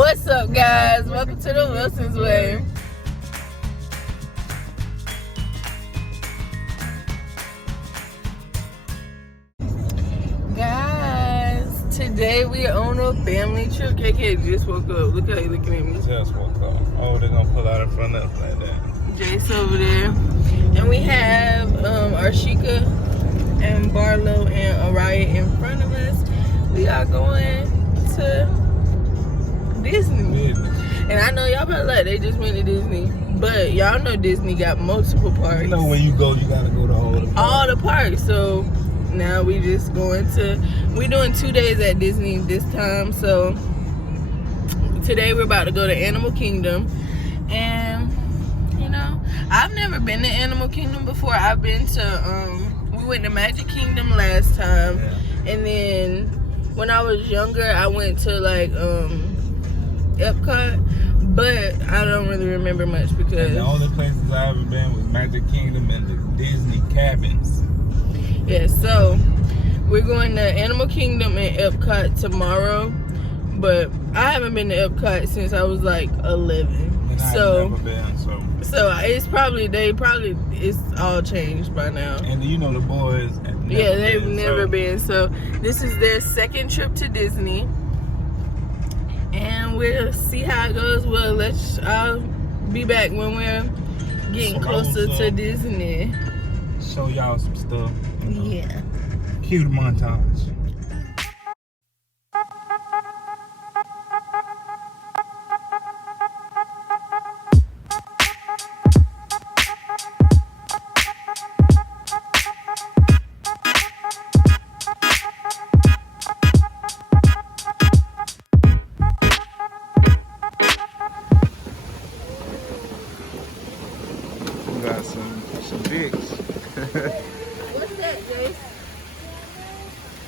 What's up, guys? Welcome to the Wilson's Way. Guys, today we are on a family trip. KK just woke up. Look how he looking at me. Just woke up. Oh, they're gonna pull out in front of us like that. Jace over there. And we have Arshika and Barlow and Araya in front of us. We are going to Disney. And I know y'all probably like they just went to Disney. But y'all know Disney got multiple parks. You know when you go, you gotta go to all the parks. So now we just we're doing 2 days at Disney this time. So today we're about to go to Animal Kingdom. And you know, I've never been to Animal Kingdom before. I've been to we went to Magic Kingdom last time. Yeah. And then when I was younger I went to like Epcot, but I don't really remember much because and the only places I've ever been was Magic Kingdom and the Disney cabins. Yeah, so we're going to Animal Kingdom and Epcot tomorrow, but I haven't been to Epcot since I was like 11. And so I've never been, so it's probably it's all changed by now. And you know the boys. They've never been. So this is their second trip to Disney. And we'll see how it goes. I'll be back when we're getting closer to Disney. Show y'all some stuff. Yeah. Cue the montage. Got some dicks. What's that, Jace?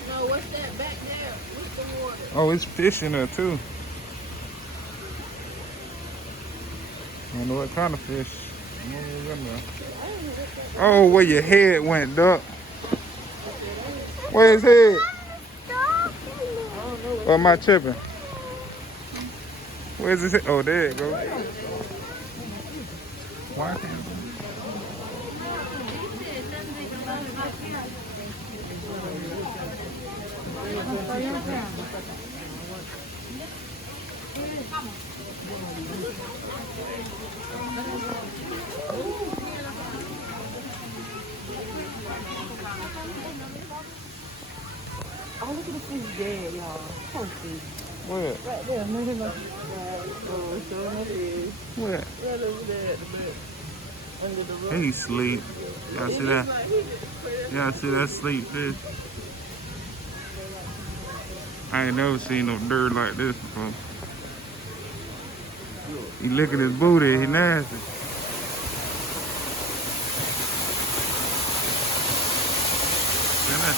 No, what's that back there? What's the water? Oh, it's fish in there too. I don't know what kind of fish. Oh, where your head went, duck. Where's his head? Or am I tripping? Where's his head? Oh, there it goes. Why can't Oh, look at the fish dead, y'all. Poor fish. Where? Right there, look at that. Oh, showing that fish. Where? Right over there at the back. Under the rock. He sleep. Y'all see that? Y'all see that sleep fish? I ain't never seen no dirt like this before. He licking his booty, he nasty. See that?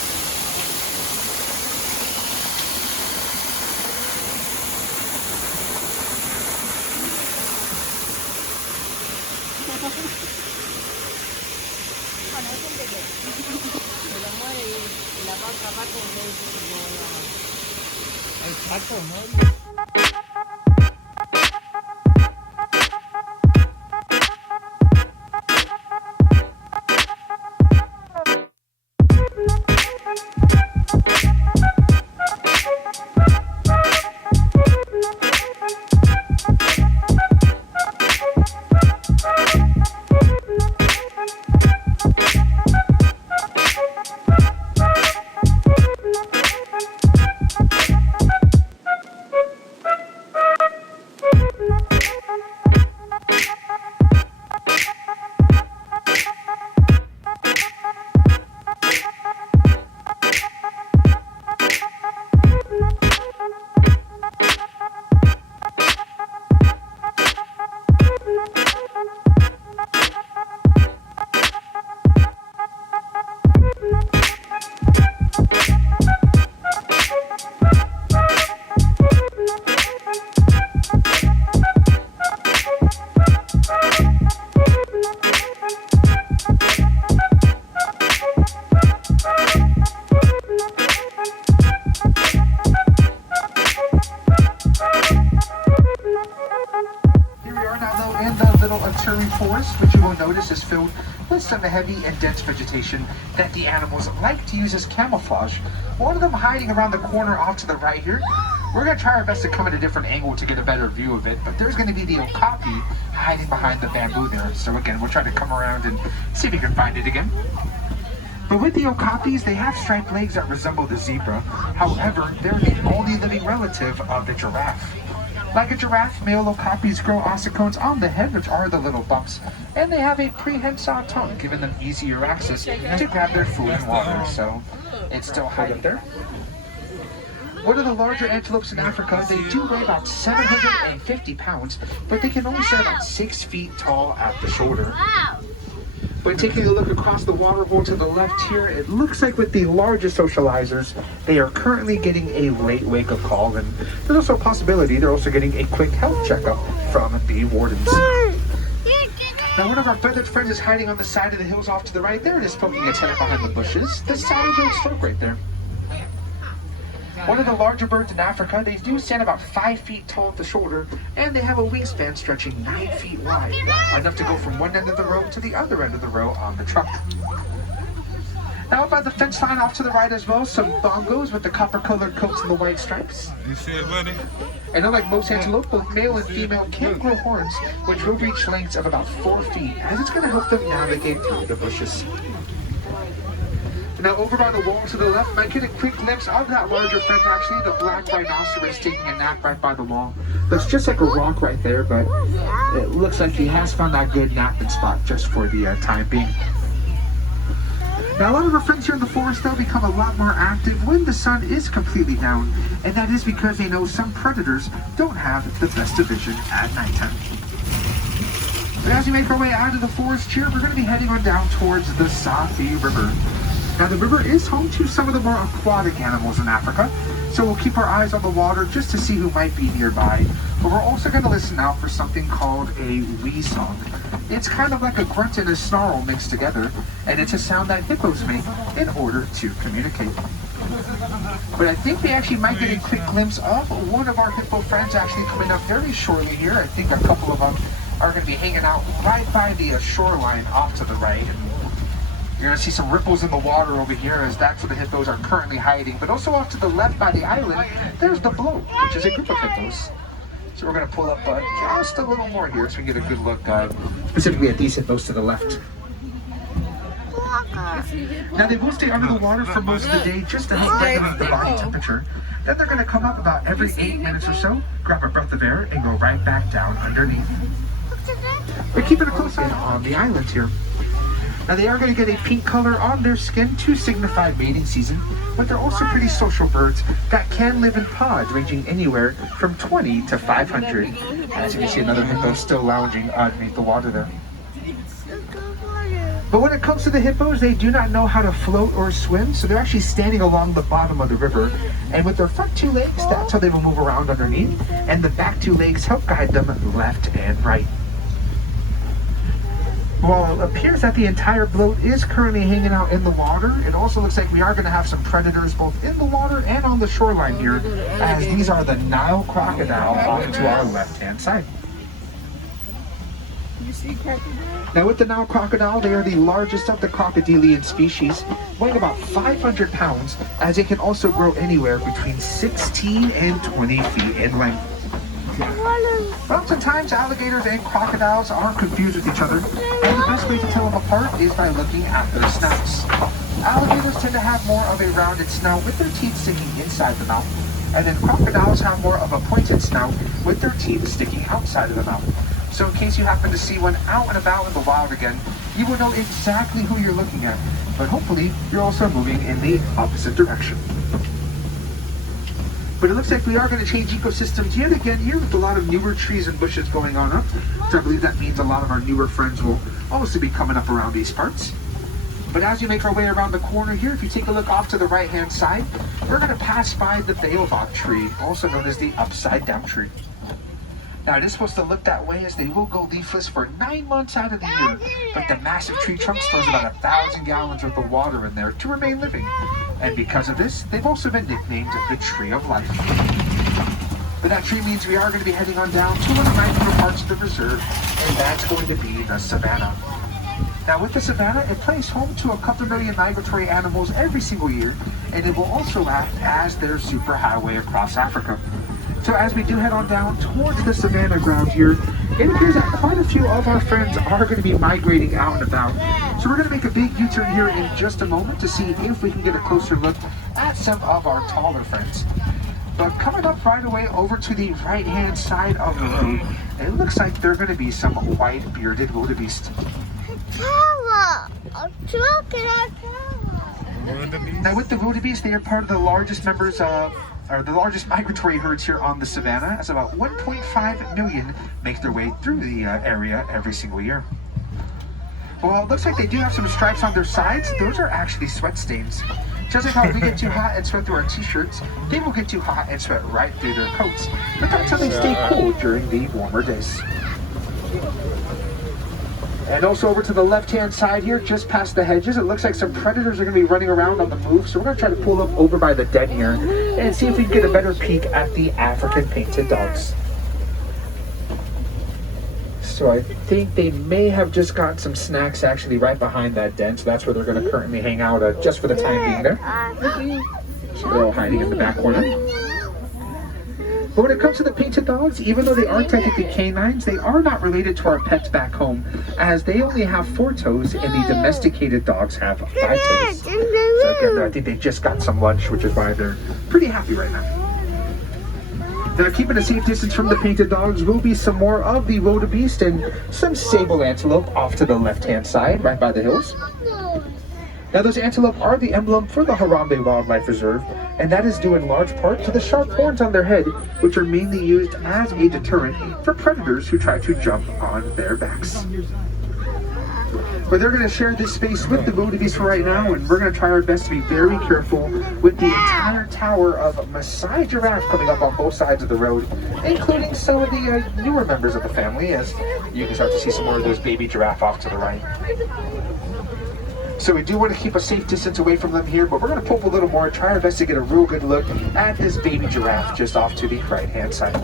Exacto, ¿no? Now though, in the little Aturi forest, which you will notice is filled with some heavy and dense vegetation that the animals like to use as camouflage. One of them hiding around the corner off to the right here. We're going to try our best to come at a different angle to get a better view of it, but there's going to be the okapi hiding behind the bamboo there. So again, we'll try to come around and see if we can find it again. But with the okapis, they have striped legs that resemble the zebra. However, they're the only living relative of the giraffe. Like a giraffe, male okapis grow ossicones on the head, which are the little bumps, and they have a prehensile tongue, giving them easier access to grab their food and water, so it's still high up there. One of the larger antelopes in Africa, they do weigh about 750 pounds, but they can only stand about 6 feet tall at the shoulder. When taking a look across the water hole to the left here, it looks like with the largest socializers, they are currently getting a late wake-up call, and there's also a possibility they're also getting a quick health checkup from the wardens. Now one of our feathered friends is hiding on the side of the hills off to the right there. It is poking its head up behind the bushes. The saddle-billed stork right there. One of the larger birds in Africa, they do stand about 5 feet tall at the shoulder, and they have a wingspan stretching 9 feet wide, enough to go from one end of the row to the other end of the row on the trunk. Now by the fence line off to the right as well, some bongos with the copper-colored coats and the white stripes. You see it, buddy? And unlike most antelope, both male and female can grow horns, which will reach lengths of about 4 feet, as it's going to help them navigate through the bushes. Now over by the wall to the left, might get a quick glimpse of that larger friend actually, the black rhinoceros taking a nap right by the wall. That's just like a rock right there, but it looks like he has found that good napping spot just for the time being. Now a lot of our friends here in the forest, they'll become a lot more active when the sun is completely down, and that is because they know some predators don't have the best of vision at nighttime. But as we make our way out of the forest here, we're going to be heading on down towards the Safi River. Now the river is home to some of the more aquatic animals in Africa, so we'll keep our eyes on the water just to see who might be nearby. But we're also going to listen out for something called a wee song. It's kind of like a grunt and a snarl mixed together, and it's a sound that hippos make in order to communicate. But I think we actually might get a quick glimpse of one of our hippo friends actually coming up very shortly here. I think a couple of them are going to be hanging out right by the shoreline off to the right. And you're going to see some ripples in the water over here, as that's where the hippos are currently hiding. But also off to the left by the island, there's the bloat, which is a group of hippos. So we're going to pull up just a little more here so we can get a good look specifically at these hippos to the left. Now they will stay under the water for most of the day just to help regulate the body temperature. Then they're going to come up about every 8 minutes or so, grab a breath of air, and go right back down underneath. We're keeping a close eye on the islands here. Now they are going to get a pink color on their skin to signify mating season, but they're also pretty social birds that can live in pods ranging anywhere from 20 to 500. As you can see, another hippo still lounging underneath the water there. But when it comes to the hippos, they do not know how to float or swim, so they're actually standing along the bottom of the river. And with their front 2 legs, that's how they will move around underneath, and the back 2 legs help guide them left and right. While it appears that the entire bloat is currently hanging out in the water, it also looks like we are going to have some predators both in the water and on the shoreline here, as these are the Nile crocodile on to our left-hand side. Now with the Nile crocodile, they are the largest of the crocodilian species, weighing about 500 pounds, as they can also grow anywhere between 16 and 20 feet in length. Oftentimes, alligators and crocodiles are confused with each other, and the best way to tell them apart is by looking at their snouts. Alligators tend to have more of a rounded snout with their teeth sticking inside the mouth, and then crocodiles have more of a pointed snout with their teeth sticking outside of the mouth. So in case you happen to see one out and about in the wild again, you will know exactly who you're looking at, but hopefully you're also moving in the opposite direction. But it looks like we are going to change ecosystems yet again here with a lot of newer trees and bushes going on up. So I believe that means a lot of our newer friends will also be coming up around these parts. But as we make our way around the corner here, if you take a look off to the right-hand side, we're going to pass by the baobab tree, also known as the upside-down tree. Now it is supposed to look that way as they will go leafless for 9 months out of the year, but the massive tree trunk stores about 1,000 gallons worth of water in there to remain living. And because of this, they've also been nicknamed the Tree of Life. But that tree means we are going to be heading on down to one of the nicer parts of the reserve, and that's going to be the savanna. Now with the savanna, it plays home to a couple million migratory animals every single year, and it will also act as their superhighway across Africa. So as we do head on down towards the savanna ground here, it appears that quite a few of our friends are going to be migrating out and about. So we're going to make a big U-turn here in just a moment to see if we can get a closer look at some of our taller friends. But coming up right away over to the right-hand side of the road, it looks like they're going to be some white-bearded wildebeest. Now with the wildebeest, they are part of the largest members of, or the largest migratory herds here on the savanna, as about 1.5 million make their way through the area every single year. Well, it looks like they do have some stripes on their sides. Those are actually sweat stains. Just like how we get too hot and sweat through our t-shirts, they will get too hot and sweat right through their coats. But that's how they stay cool during the warmer days. And also over to the left-hand side here, just past the hedges, it looks like some predators are going to be running around on the move. So we're going to try to pull up over by the den here and see if we can get a better peek at the African painted dogs. So I think they may have just got some snacks actually right behind that den. So that's where they're going to currently hang out just for the time being there. So they're all hiding in the back corner. But when it comes to the painted dogs, even though they are technically canines, they are not related to our pets back home, as they only have 4 toes and the domesticated dogs have 5 toes. So again, I think they just got some lunch, which is why they're pretty happy right now. Now, keeping a safe distance from the painted dogs will be some more of the wildebeest and some sable antelope off to the left-hand side, right by the hills. Now, those antelope are the emblem for the Harambe Wildlife Reserve, and that is due in large part to the sharp horns on their head, which are mainly used as a deterrent for predators who try to jump on their backs. But they're going to share this space with the wildebeest for right now, and we're going to try our best to be very careful with the entire tower of Maasai giraffe coming up on both sides of the road, including some of the newer members of the family, as you can start to see some more of those baby giraffe off to the right. So we do want to keep a safe distance away from them here, but we're going to pull up a little more, try our best to get a real good look at this baby giraffe just off to the right-hand side.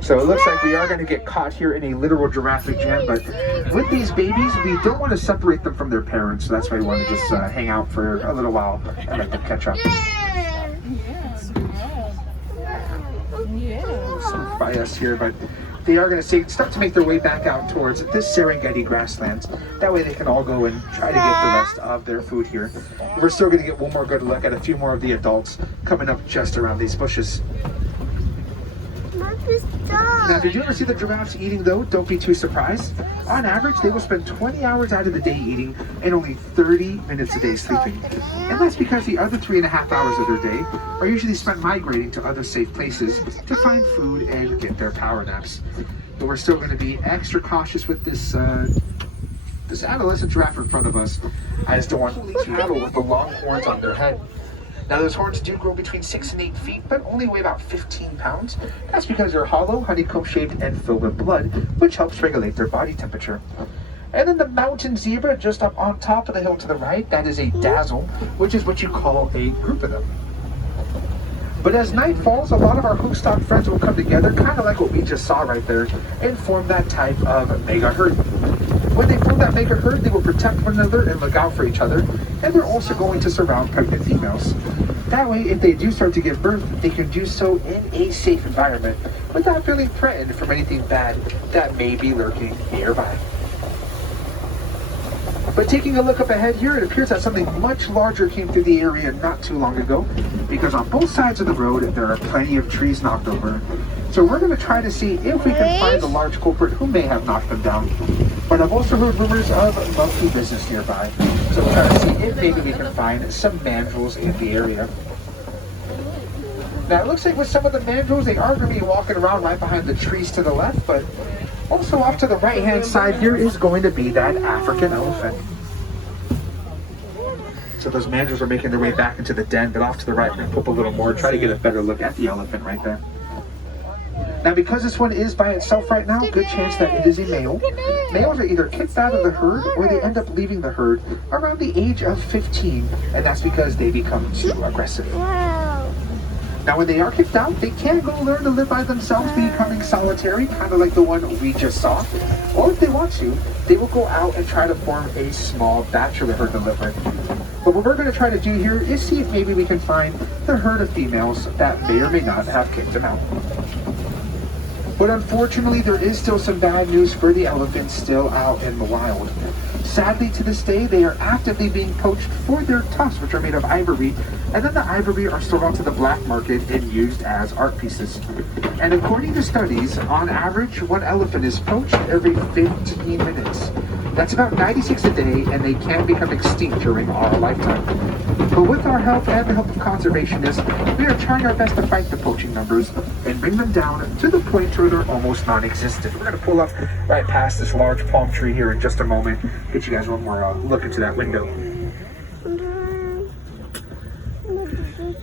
So it looks like we are going to get caught here in a literal giraffic jam, but with these babies, we don't want to separate them from their parents, so that's why we want to just hang out for a little while and let them catch up. So by us here, but they are going to start to make their way back out towards this Serengeti grasslands. That way they can all go and try to get the rest of their food here. We're still going to get one more good look at a few more of the adults coming up just around these bushes. Now, did you ever see the giraffes eating though? Don't be too surprised. On average, they will spend 20 hours out of the day eating and only 30 minutes a day sleeping. And that's because the other 3.5 hours of their day are usually spent migrating to other safe places to find food and get their power naps. But we're still going to be extra cautious with this this adolescent giraffe in front of us. I just don't want cattle with the long horns on their head. Now, those horns do grow between 6 and 8 feet, but only weigh about 15 pounds. That's because they're hollow, honeycomb-shaped, and filled with blood, which helps regulate their body temperature. And then the mountain zebra just up on top of the hill to the right, that is a dazzle, which is what you call a group of them. But as night falls, a lot of our hoofstock friends will come together, kind of like what we just saw right there, and form that type of mega herd. When they form that mega herd, they will protect one another and look out for each other, and they're also going to surround pregnant females. That way, if they do start to give birth, they can do so in a safe environment without feeling threatened from anything bad that may be lurking nearby. But taking a look up ahead here, it appears that something much larger came through the area not too long ago, because on both sides of the road, there are plenty of trees knocked over. So we're going to try to see if we can find the large culprit who may have knocked them down. But I've also heard rumors of monkey business nearby, so we'll try to see if maybe we can find some mandrills in the area. Now it looks like with some of the mandrills, they are going to be walking around right behind the trees to the left, but also off to the right-hand side here is going to be that African elephant. So those managers are making their way back into the den, but off to the right, we're going to pull up a little more, try to get a better look at the elephant right there. Now, because this one is by itself right now, good chance that it is a male. Males are either kicked out of the herd or they end up leaving the herd around the age of 15, and that's because they become too aggressive. Now, when they are kicked out, they can go learn to live by themselves, becoming solitary, kind of like the one we just saw. Or if they want to, they will go out and try to form a small bachelor herd to live with. But what we're going to try to do here is see if maybe we can find the herd of females that may or may not have kicked them out. But unfortunately, there is still some bad news for the elephants still out in the wild. Sadly, to this day, they are actively being poached for their tusks, which are made of ivory, and then the ivory are sold onto the black market and used as art pieces. And according to studies, on average, one elephant is poached every 15 minutes. That's about 96 a day, and they can become extinct during our lifetime. But with our help and the help of conservationists, we are trying our best to fight the poaching numbers and bring them down to the point where they're almost non-existent. We're going to pull up right past this large palm tree here in just a moment, get you guys one more look into that window.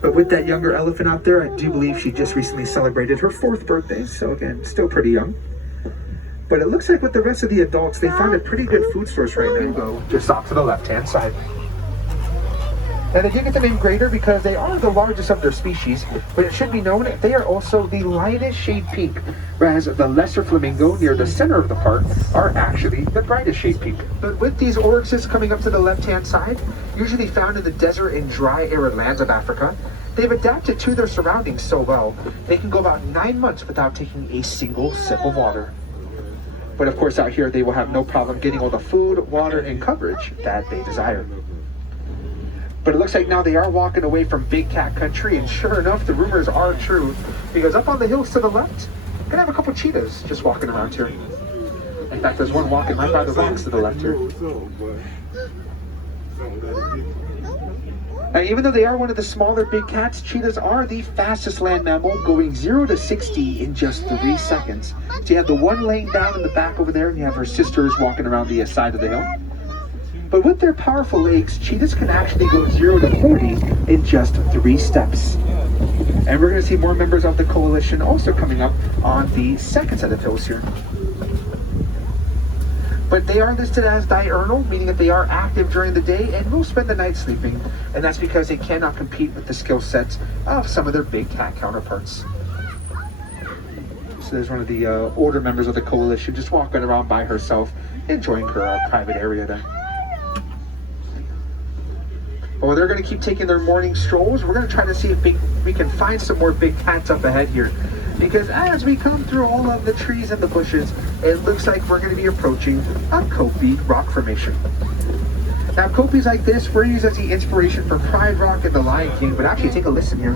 But with that younger elephant out there, I do believe she just recently celebrated her 4th birthday, so again, still pretty young. But it looks like with the rest of the adults, they found a pretty good food source right now. Go just off to the left-hand side. And they do get the name greater because they are the largest of their species, but it should be known they are also the lightest shade pink, whereas the lesser flamingo near the center of the park are actually the brightest shade pink. But with these oryxes coming up to the left-hand side, usually found in the desert and dry arid lands of Africa, they've adapted to their surroundings so well, they can go about 9 months without taking a single sip of water. But of course out here they will have no problem getting all the food, water, and coverage that they desire. But it looks like now they are walking away from big cat country, and sure enough, the rumors are true, because up on the hills to the left, we're gonna have a couple cheetahs just walking around here. In fact, there's one walking right by the rocks to the left here. Now, even though they are one of the smaller big cats, cheetahs are the fastest land mammal, going 0 to 60 in just 3 seconds. So you have the one laying down in the back over there, and you have her sisters walking around the side of the hill. But with their powerful legs, cheetahs can actually go 0 to 40 in just 3 steps. And we're going to see more members of the coalition also coming up on the second set of hills here. But they are listed as diurnal, meaning that they are active during the day and will spend the night sleeping. And that's because they cannot compete with the skill sets of some of their big cat counterparts. So there's one of the older members of the coalition just walking around by herself, enjoying her private area there. Well, they're going to keep taking their morning strolls. We're going to try to see if we can find some more big cats up ahead here. Because as we come through all of the trees and the bushes, it looks like we're going to be approaching a Kopi rock formation. Now, Kopis like this were used as the inspiration for Pride Rock and The Lion King, but actually take a listen here.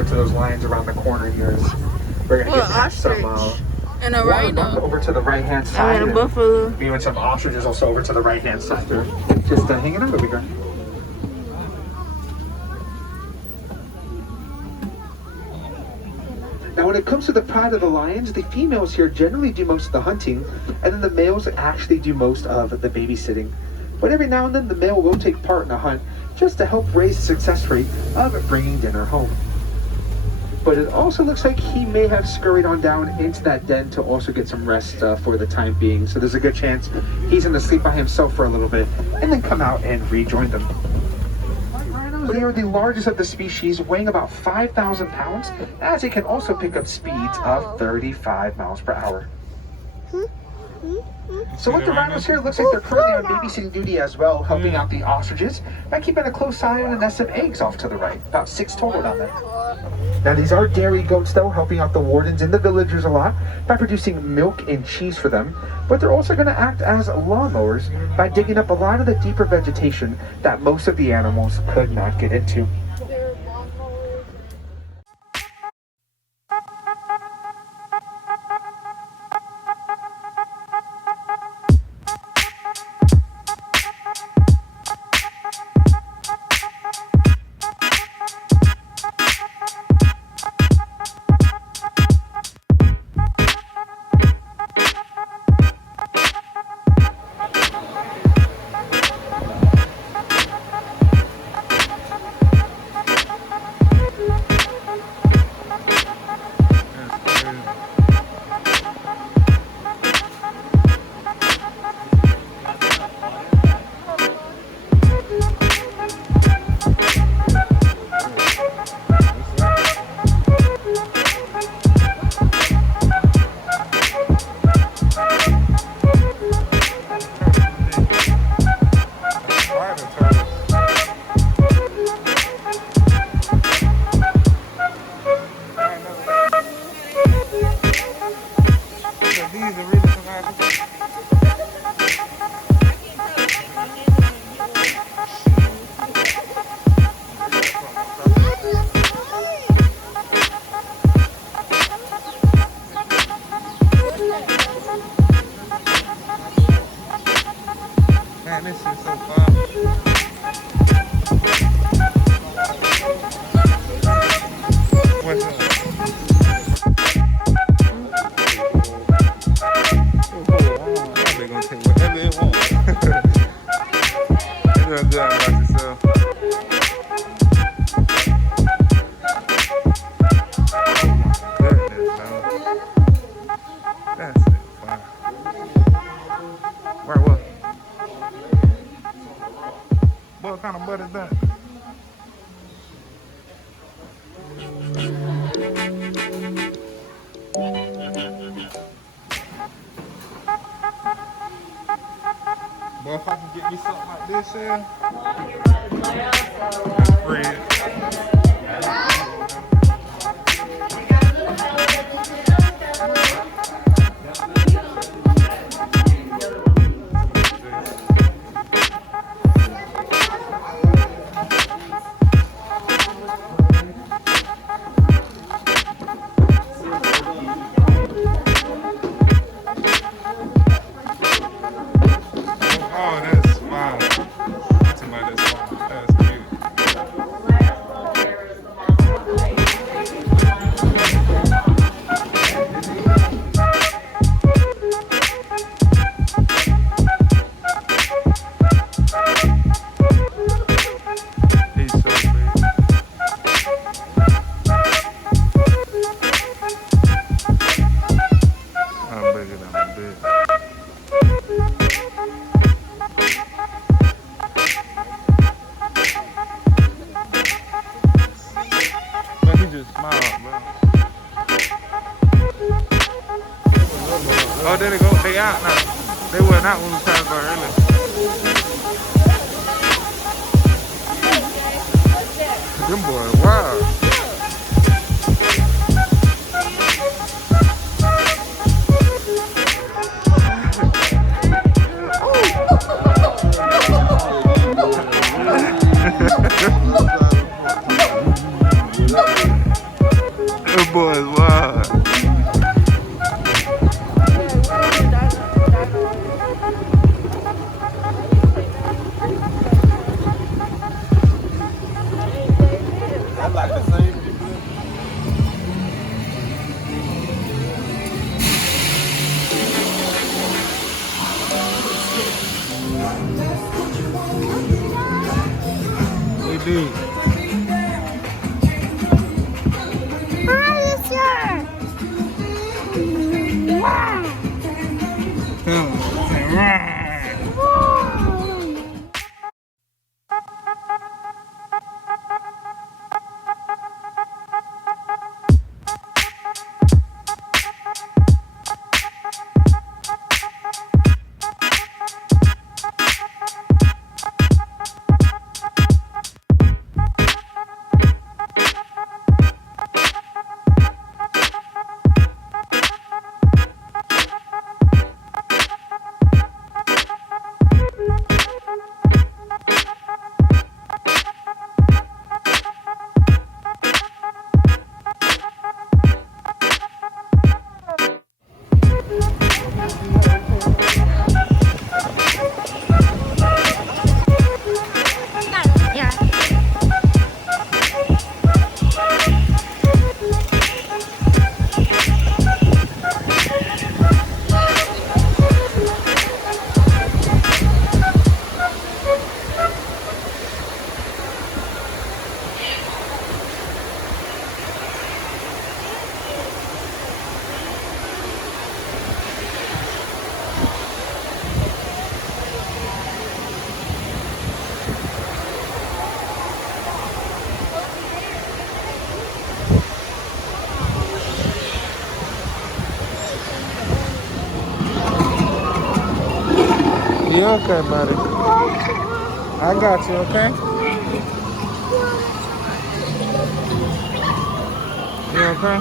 To those lines around the corner here is we're gonna get past some and a rhino over to the right hand side, and a buffalo. Me and some ostriches also over to the right hand side. They're just hanging out over here. Now when it comes to the pride of the lions, the females here generally do most of the hunting, and then the males actually do most of the babysitting. But every now and then the male will take part in a hunt just to help raise the success rate of bringing dinner home. But it also looks like he may have scurried on down into that den to also get some rest for the time being. So there's a good chance he's going to sleep by himself for a little bit and then come out and rejoin them. They are the largest of the species, weighing about 5,000 pounds, as they can also pick up speeds of 35 miles per hour. So with the rhinos here, it looks like they're currently on babysitting duty as well, helping out the ostriches by keeping a close eye on a nest of eggs off to the right. About 6 total down there. Now these are dairy goats though, helping out the wardens and the villagers a lot by producing milk and cheese for them, but they're also going to act as lawnmowers by digging up a lot of the deeper vegetation that most of the animals could not get into. it really from Africa? Man, this shit's so fun. What's up? They're gonna take whatever they want. They're doing good about yourself. Goodness, no. That's it. Wow. Right, what? What kind of butt is that? Boy, if I can get me something like this here, bread. Oh, that's wow. Somebody that's wow. That's cute. He's so big. I'm bigger than my bed. But he just smiled, bro. Oh, there they go. They out now. They were not when we tried to go earlier. Them boys, wow. Them boys, wow. I like the same people. They do. You okay, buddy? I got you, okay? You okay?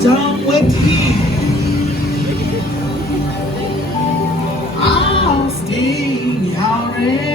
Stop waiting. I'll stay already.